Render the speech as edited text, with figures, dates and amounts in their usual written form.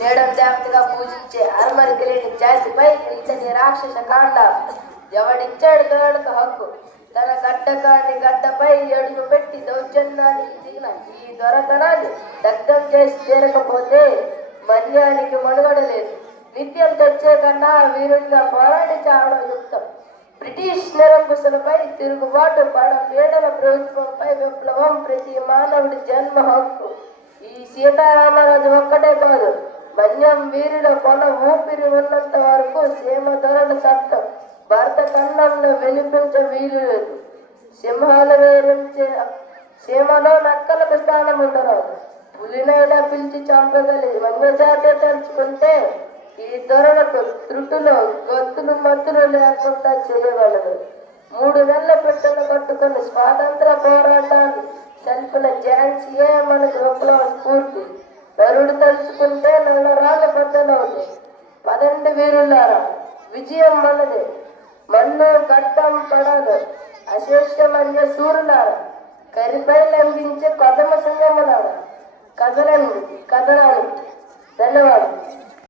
నేడం దేవతగా పూజించే అరమరికలేని జాతిపై ఇతని రాక్షస కాండ. ఎవడిచ్చాడు దొరలకు హక్కు? తన గడ్డకాని గడ్డపై అడుగు పెట్టి దౌర్జన్యానికి దిగిన ఈ దొరతనాన్ని దగ్ధం చేసి తీరకపోతే మన్యానికి మనుగడ లేదు. నిత్యం తెచ్చే కన్నా వీరుడిగా పోరాడి చావడం యుక్తం. బ్రిటిష్ నిరంకుశులపై తిరుగుబాటు, పీడన ప్రభుత్వంపై విప్లవం ప్రతి మానవుడి జన్మ హక్కు. ఈ సీతారామరాజు ఒక్కటే కాదు, మన్యం వీరుల కొన ఊపిరి ఉన్నంత వరకు సీమ ధరల సత్తం భారత ఖండంలో వెలిపించ వీలు లేదు. సింహాలు వేరించే సీమలో నక్కలకు స్థానం ఉండరాదు. పులినైనా పిలిచి చంపగలి వన్యజాతి తలుచుకుంటే ఈ ధరలకు త్రుటులో గొత్తులు మత్తులు లేకుండా చేయగలదు. 3 నెలల పెట్టెలు కట్టుకుని స్వాతంత్ర పోరాటాన్ని సెల్ఫిన ఝాన్సీయే మనకు విప్లవ స్ఫూర్తి. నరుడు తలుచుకుంటే నల్లరాళ్ళ బద్దలవుతాయి. పదండి వీరులారా, విజయం మనదే. మన్ను గడ్డం పడదు అశేషమన్య సూరులారా, కరిపై లంఘించే కొదమ సింగ